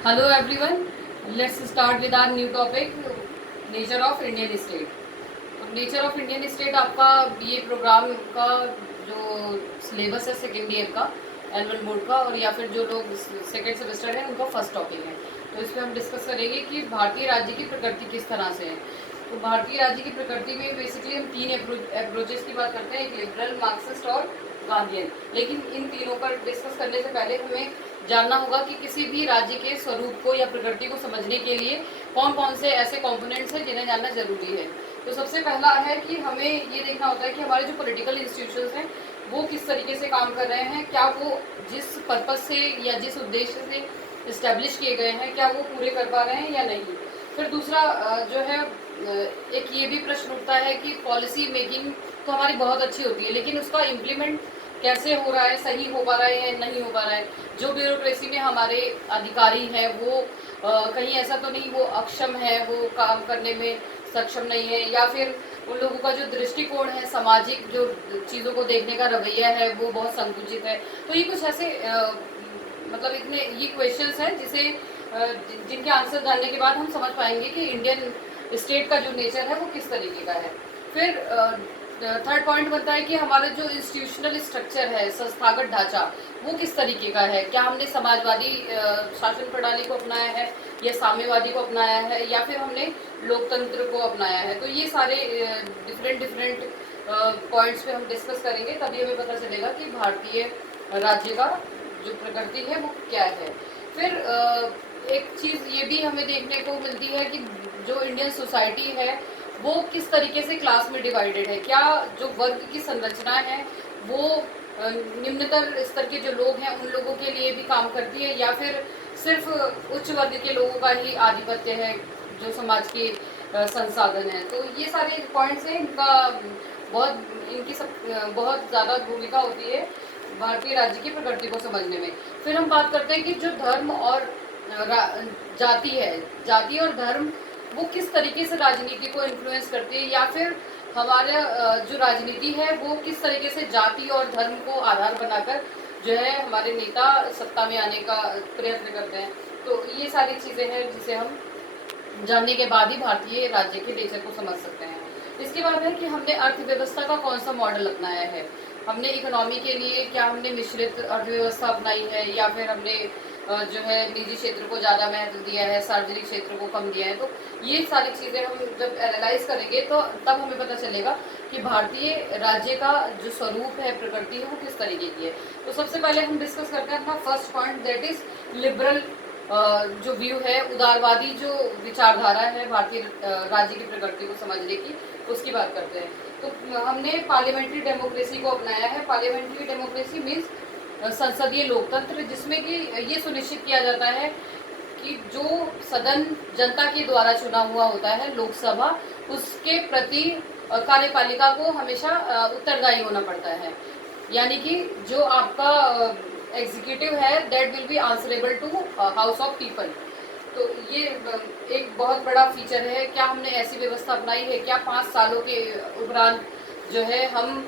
Hello everyone, let's start with our new topic, nature of Indian state. तो nature of Indian state आपका BA programme का जो syllabus है second year का annual board का, और या फिर जो लोग सेकेंड सेमेस्टर है उनका फर्स्ट टॉपिक है। तो इसमें हम डिस्कस करेंगे कि भारतीय राज्य की प्रकृति किस तरह से है। तो भारतीय राज्य की प्रकृति में बेसिकली हम तीन अप्रोचेस की बात करते हैं, एक लिबरल, मार्क्सिस्ट और गांधीयन। लेकिन इन तीनों पर डिस्कस करने से पहले हमें जानना होगा कि किसी भी राज्य के स्वरूप को या प्रकृति को समझने के लिए कौन कौन से ऐसे कंपोनेंट्स हैं जिन्हें जानना जरूरी है। तो सबसे पहला है कि हमें ये देखना होता है कि हमारे जो पॉलिटिकल इंस्टीट्यूशंस हैं वो किस तरीके से काम कर रहे हैं, क्या वो जिस पर्पज से या जिस उद्देश्य से इस्टेब्लिश किए गए हैं क्या वो पूरे कर पा रहे हैं या नहीं। फिर दूसरा जो है एक ये भी प्रश्न उठता है कि पॉलिसी मेकिंग तो हमारी बहुत अच्छी होती है, लेकिन उसका इम्प्लीमेंट कैसे हो रहा है, सही हो पा रहा है या नहीं हो पा रहा है। जो ब्यूरोक्रेसी में हमारे अधिकारी हैं वो कहीं ऐसा तो नहीं वो अक्षम है, वो काम करने में सक्षम नहीं है, या फिर उन लोगों का जो दृष्टिकोण है, सामाजिक जो चीज़ों को देखने का रवैया है वो बहुत संकुचित है। तो ये कुछ ऐसे मतलब इतने ये क्वेश्चंस हैं जिसे जिनके आंसर जानने के बाद हम समझ पाएंगे कि इंडियन स्टेट का जो नेचर है वो किस तरीके का है। फिर थर्ड पॉइंट बनता है कि हमारा जो इंस्टीट्यूशनल स्ट्रक्चर है, संस्थागत ढांचा, वो किस तरीके का है। क्या हमने समाजवादी शासन प्रणाली को अपनाया है या साम्यवादी को अपनाया है या फिर हमने लोकतंत्र को अपनाया है। तो ये सारे डिफरेंट पॉइंट्स पे हम डिस्कस करेंगे, तभी हमें पता चलेगा कि भारतीय राज्य का जो प्रकृति है वो क्या है। फिर एक चीज़ ये भी हमें देखने को मिलती है कि जो इंडियन सोसाइटी है वो किस तरीके से क्लास में डिवाइडेड है। क्या जो वर्ग की संरचना है वो निम्नतर स्तर के जो लोग हैं उन लोगों के लिए भी काम करती है या फिर सिर्फ उच्च वर्ग के लोगों का ही आधिपत्य है जो समाज के संसाधन है। तो ये सारे पॉइंट्स हैं, इनकी सब बहुत ज़्यादा भूमिका होती है भारतीय राज्य की प्रकृति को समझने में। फिर हम बात करते हैं कि जो धर्म और जाति है, जाति और धर्म वो किस तरीके से राजनीति को इन्फ्लुएंस करती है, या फिर हमारे जो राजनीति है वो किस तरीके से जाति और धर्म को आधार बनाकर जो है हमारे नेता सत्ता में आने का प्रयत्न करते हैं। तो ये सारी चीज़ें हैं जिसे हम जानने के बाद ही भारतीय राज्य के नेचर को समझ सकते हैं। इसके बाद है कि हमने अर्थव्यवस्था का कौन सा मॉडल अपनाया है। हमने इकोनॉमी के लिए क्या हमने मिश्रित अर्थव्यवस्था अपनाई है या फिर हमने जो है निजी क्षेत्र को ज़्यादा महत्व दिया है, सार्वजनिक क्षेत्र को कम दिया है। तो ये सारी चीज़ें हम जब एनालाइज करेंगे तो तब हमें पता चलेगा कि भारतीय राज्य का जो स्वरूप है, प्रकृति है, वो किस तरीके की है। तो सबसे पहले हम डिस्कस करते हैं अपना first point, that is liberal जो व्यू है, उदारवादी जो विचारधारा है भारतीय राज्य की प्रकृति को समझने की, उसकी बात करते हैं। तो हमने पार्लियामेंट्री डेमोक्रेसी को अपनाया है। पार्लियामेंट्री डेमोक्रेसी मीन्स संसदीय लोकतंत्र, जिसमें कि ये सुनिश्चित किया जाता है कि जो सदन जनता के द्वारा चुना हुआ होता है, लोकसभा, उसके प्रति कार्यपालिका को हमेशा उत्तरदायी होना पड़ता है। यानी कि जो आपका एग्जीक्यूटिव है that will be answerable to House of People. तो ये एक बहुत बड़ा फीचर है। क्या हमने ऐसी व्यवस्था अपनाई है, क्या 5 सालों के उपरांत जो है हम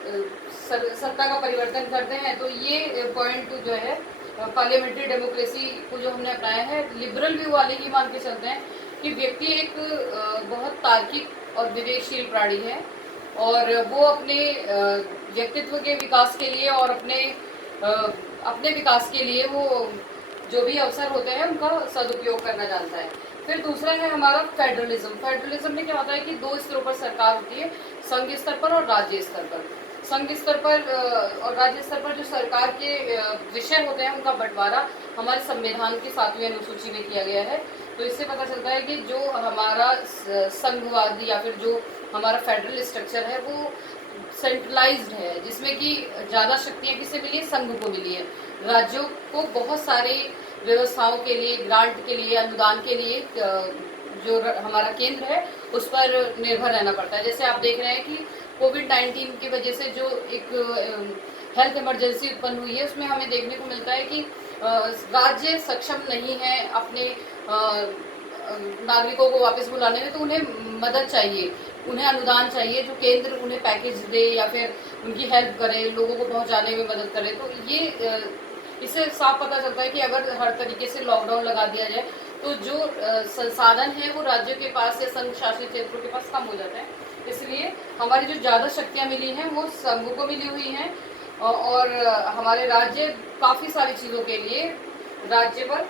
सत्ता का परिवर्तन करते हैं। तो ये पॉइंट जो है पार्लियामेंट्री डेमोक्रेसी को जो हमने अपनाया है। लिबरल व्यू वाले ही मान के चलते हैं कि व्यक्ति एक बहुत तार्किक और विवेकशील प्राणी है और वो अपने व्यक्तित्व के विकास के लिए और अपने विकास के लिए वो जो भी अवसर होते हैं उनका सदुपयोग करना जानता है। फिर दूसरा है हमारा फेडरलिज्म। फेडरलिज्म में क्या होता है कि 2 स्तरों पर सरकार होती है, संघ स्तर पर और राज्य स्तर पर। संघ स्तर पर और राज्य स्तर पर जो सरकार के विषय होते हैं उनका बंटवारा हमारे संविधान की 7वीं अनुसूची में किया गया है। तो इससे पता चलता है कि जो हमारा संघवाद या फिर जो हमारा फेडरल स्ट्रक्चर है वो सेंट्रलाइज्ड है, जिसमें कि ज़्यादा शक्तियाँ किसे मिली है, संघ को मिली है। राज्यों को बहुत सारे व्यवस्थाओं के लिए, ग्रांट के लिए, अनुदान के लिए जो हमारा केंद्र है उस पर निर्भर रहना पड़ता है। जैसे आप देख रहे हैं कि कोविड-19 की वजह से जो एक हेल्थ इमरजेंसी उत्पन्न हुई है उसमें हमें देखने को मिलता है कि राज्य सक्षम नहीं है अपने नागरिकों को वापस बुलाने में। तो उन्हें मदद चाहिए, उन्हें अनुदान चाहिए जो केंद्र उन्हें पैकेज दे या फिर उनकी हेल्प करे, लोगों को पहुंचाने में मदद करे। तो ये इससे साफ पता चलता है कि अगर हर तरीके से लॉकडाउन लगा दिया जाए तो जो संसाधन है वो राज्यों के पास या संघ शासित क्षेत्रों के पास कम हो जाता है। इसलिए हमारी जो ज़्यादा शक्तियाँ मिली हैं वो संघ को मिली हुई हैं, और हमारे राज्य काफ़ी सारी चीज़ों के लिए राज्य पर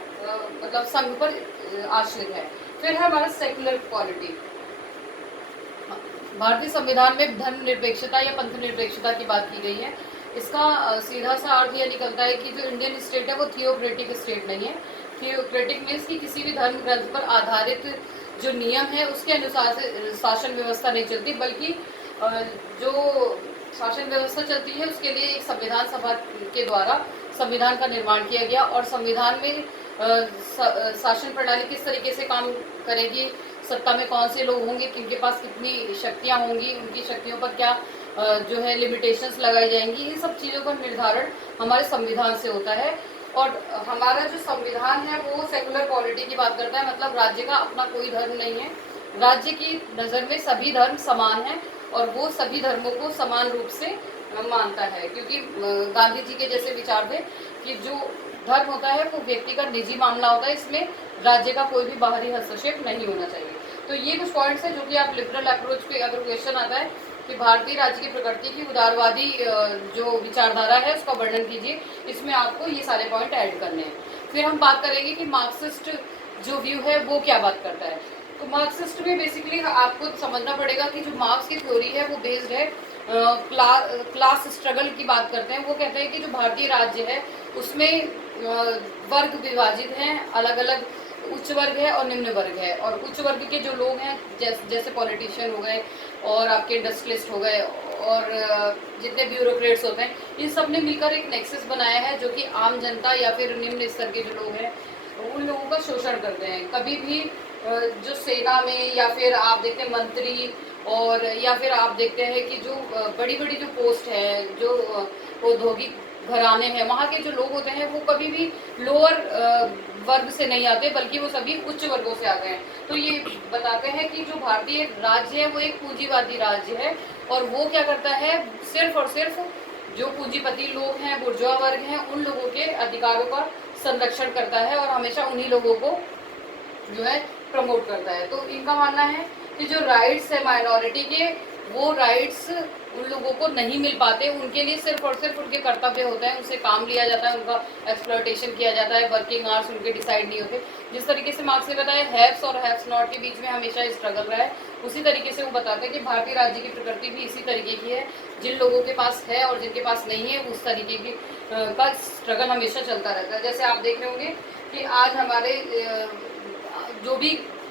मतलब संघ पर आश्रित है। फिर है हमारा सेक्युलर क्वालिटी। भारतीय संविधान में धर्मनिरपेक्षता या पंथ निरपेक्षता की बात की गई है। इसका सीधा सा अर्थ यह निकलता है कि जो इंडियन स्टेट है वो थियोक्रेटिक स्टेट नहीं है। थियोक्रेटिक मीन्स कि किसी भी धर्म ग्रंथ पर आधारित जो नियम है उसके अनुसार से शासन व्यवस्था नहीं चलती, बल्कि जो शासन व्यवस्था चलती है उसके लिए एक संविधान सभा के द्वारा संविधान का निर्माण किया गया, और संविधान में शासन प्रणाली किस तरीके से काम करेगी, सत्ता में कौन से लोग होंगे, किनके पास कितनी शक्तियां होंगी, उनकी शक्तियों पर क्या जो है लिमिटेशंस लगाई जाएंगी, इन सब चीज़ों का निर्धारण हमारे संविधान से होता है। और हमारा जो संविधान है वो सेकुलर पॉलिटी की बात करता है, मतलब राज्य का अपना कोई धर्म नहीं है। राज्य की नज़र में सभी धर्म समान हैं और वो सभी धर्मों को समान रूप से मानता है, क्योंकि गांधी जी के जैसे विचार थे कि जो धर्म होता है वो व्यक्ति का निजी मामला होता है, इसमें राज्य का कोई भी बाहरी हस्तक्षेप नहीं होना चाहिए। तो ये कुछ पॉइंट्स हैं जो कि आप लिबरल अप्रोच पे अगर क्वेश्चन आता है कि भारतीय राज्य की प्रकृति की उदारवादी जो विचारधारा है उसका वर्णन कीजिए, इसमें आपको ये सारे पॉइंट ऐड करने हैं। फिर हम बात करेंगे कि मार्क्सिस्ट जो व्यू है वो क्या बात करता है। तो मार्क्सिस्ट में बेसिकली आपको समझना पड़ेगा कि जो मार्क्स की थ्योरी है वो बेस्ड है क्लास स्ट्रगल की बात करते हैं। वो कहते हैं कि जो भारतीय राज्य है उसमें वर्ग विभाजित हैं, अलग अलग उच्च वर्ग है और निम्न वर्ग है, और उच्च वर्ग के जो लोग हैं जैसे पॉलिटिशियन हो गए और आपके इंडस्ट्रियलिस्ट हो गए और जितने ब्यूरोक्रेट्स होते हैं, इन सब ने मिलकर एक नेक्सस बनाया है जो कि आम जनता या फिर निम्न स्तर के जो लोग हैं उन लोगों का शोषण करते हैं। कभी भी जो सेना में या फिर आप देखते हैं मंत्री और या फिर आप देखते हैं कि जो बड़ी बड़ी जो पोस्ट है, जो औद्योगिक घराने हैं, वहाँ के जो लोग होते हैं वो कभी भी लोअर वर्ग से नहीं आते, बल्कि वो सभी उच्च वर्गों से आते हैं। तो ये बताते हैं कि जो भारतीय राज्य है वो एक पूंजीवादी राज्य है, और वो क्या करता है, सिर्फ और सिर्फ जो पूंजीपति लोग हैं, बुर्जुआ वर्ग हैं, उन लोगों के अधिकारों का संरक्षण करता है और हमेशा उन्हीं लोगों को जो है प्रमोट करता है। तो इनका मानना है कि जो राइट्स है माइनॉरिटी के, वो राइट्स उन लोगों को नहीं मिल पाते, उनके लिए सिर्फ और सिर्फ उनके कर्तव्य होते हैं, उनसे काम लिया जाता है, उनका एक्सप्लॉयटेशन किया जाता है, वर्किंग आवर्स उनके डिसाइड नहीं होते। जिस तरीके से मार्क्स ने बताया हैव्स और हैव्स नॉट के बीच में हमेशा स्ट्रगल रहा है, उसी तरीके से वो बताते हैं कि भारतीय राज्य की प्रकृति भी इसी तरीके की है, जिन लोगों के पास है और जिनके पास नहीं है उस तरीके की का स्ट्रगल हमेशा चलता रहता है। जैसे आप देख रहे होंगे कि आज हमारे जो भी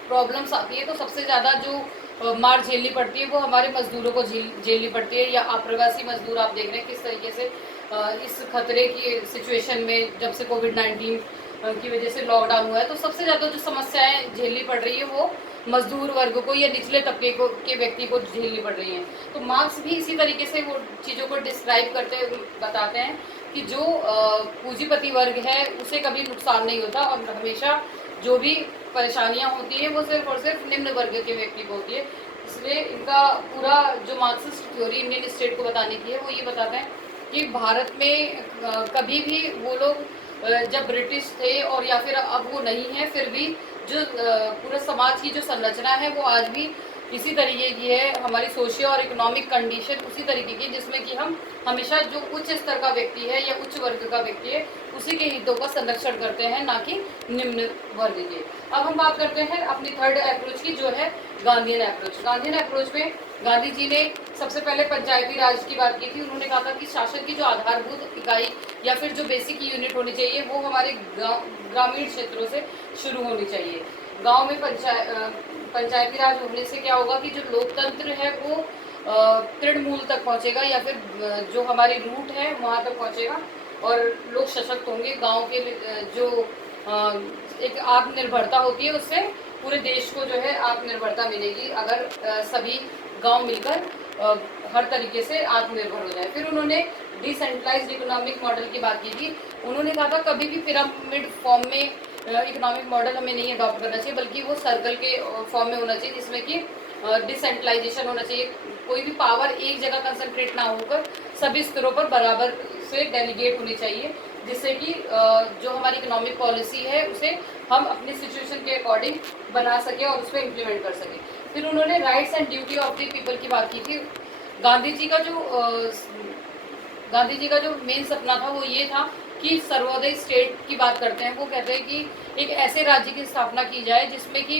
प्रॉब्लम्स आती है तो सबसे ज़्यादा जो मार झेलनी पड़ती है वो हमारे मजदूरों को झेलनी पड़ती है, या अप्रवासी मजदूर आप देख रहे हैं किस तरीके से इस खतरे की सिचुएशन में जब से कोविड-19 की वजह से लॉकडाउन हुआ है तो सबसे ज़्यादा जो समस्याएं झेलनी पड़ रही है वो मजदूर वर्ग को या निचले तबके को के व्यक्ति को झेलनी पड़ रही हैं। तो मार्क्स भी इसी तरीके से वो चीज़ों को डिस्क्राइब करते बताते हैं कि जो पूंजीपति वर्ग है उसे कभी नुकसान नहीं होता, और हमेशा जो भी परेशानियां होती हैं वो सिर्फ और सिर्फ निम्न वर्ग के व्यक्ति को होती है। इसलिए इनका पूरा जो मार्क्सिस्ट थ्योरी इंडियन स्टेट को बताने की है वो ये बताते हैं कि भारत में कभी भी वो लोग जब ब्रिटिश थे और या फिर अब वो नहीं है, फिर भी जो पूरे समाज की जो संरचना है वो आज भी इसी तरीके की है, हमारी सोशियो और इकोनॉमिक कंडीशन उसी तरीके की, जिसमें कि हम हमेशा जो उच्च स्तर का व्यक्ति है या उच्च वर्ग का व्यक्ति है उसी के हितों का संरक्षण करते हैं, ना कि निम्न वर्ग के। अब हम बात करते हैं अपनी थर्ड अप्रोच की, जो है गांधीयन अप्रोच। गांधीयन अप्रोच में गांधी जी ने सबसे पहले पंचायती राज की बात की थी। उन्होंने कहा था कि शासन की जो आधारभूत इकाई या फिर जो बेसिक यूनिट होनी चाहिए वो हमारे ग्रामीण क्षेत्रों से शुरू होनी चाहिए। गांव में पंचायती राज होने से क्या होगा कि जो लोकतंत्र है वो तृणमूल तक पहुंचेगा, या फिर जो हमारी रूट है वहां तक पहुंचेगा और लोग सशक्त होंगे। गांव के जो एक आत्मनिर्भरता होती है उससे पूरे देश को जो है आत्मनिर्भरता मिलेगी, अगर सभी गांव मिलकर हर तरीके से आत्मनिर्भर हो जाए। फिर उन्होंने डिसेंट्रलाइज्ड इकोनॉमिक मॉडल की बात की थी। उन्होंने कहा था कभी भी पिरामिड फॉर्म में इकोनॉमिक मॉडल हमें नहीं अडॉप्ट करना चाहिए, बल्कि वो सर्कल के फॉर्म में होना चाहिए, जिसमें कि डिसेंट्रलाइजेशन होना चाहिए। कोई भी पावर एक जगह कंसंट्रेट ना होकर सभी स्तरों पर बराबर से डेलीगेट होनी चाहिए, जिससे कि जो हमारी इकोनॉमिक पॉलिसी है उसे हम अपनी सिचुएशन के अकॉर्डिंग बना सके और उस पर इम्प्लीमेंट कर सके। फिर उन्होंने rights and duty of the people की बात की थी। गांधी जी का जो मेन सपना था वो ये था कि सर्वोदय स्टेट की बात करते हैं। वो कहते हैं कि एक ऐसे राज्य की स्थापना की जाए जिसमें कि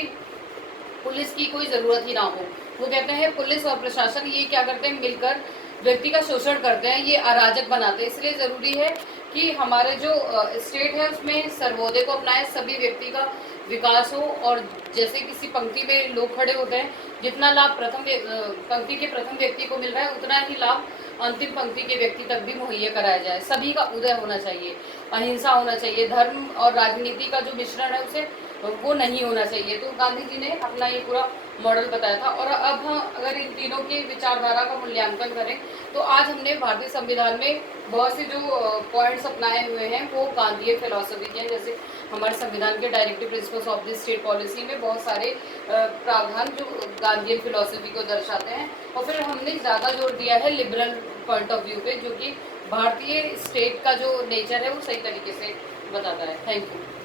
पुलिस की कोई ज़रूरत ही ना हो। वो कहते हैं पुलिस और प्रशासन ये क्या करते हैं, मिलकर व्यक्ति का शोषण करते हैं, ये अराजक बनाते हैं। इसलिए ज़रूरी है कि हमारे जो स्टेट है उसमें सर्वोदय को अपनाएं, सभी व्यक्ति का विकास हो। और जैसे किसी पंक्ति में लोग खड़े होते हैं, जितना लाभ पंक्ति के प्रथम व्यक्ति को मिल रहा है उतना ही लाभ अंतिम पंक्ति के व्यक्ति तक भी मुहैया कराया जाए। सभी का उदय होना चाहिए, अहिंसा होना चाहिए, धर्म और राजनीति का जो मिश्रण है उसे वो नहीं होना चाहिए। तो गांधी जी ने अपना ये पूरा मॉडल बताया था। और अब हम अगर इन तीनों की विचारधारा का मूल्यांकन करें तो आज हमने भारतीय संविधान में बहुत से जो पॉइंट्स अपनाए हुए हैं वो गांधीयन फिलॉसफी के हैं। जैसे हमारे संविधान के directive principles of the state policy में बहुत सारे प्रावधान जो गांधीयन फिलॉसफी को दर्शाते हैं। और फिर हमने ज़्यादा जोर दिया है लिबरल पॉइंट ऑफ व्यू पे, जो कि भारतीय स्टेट का जो नेचर है वो सही तरीके से बताता है। Thank you.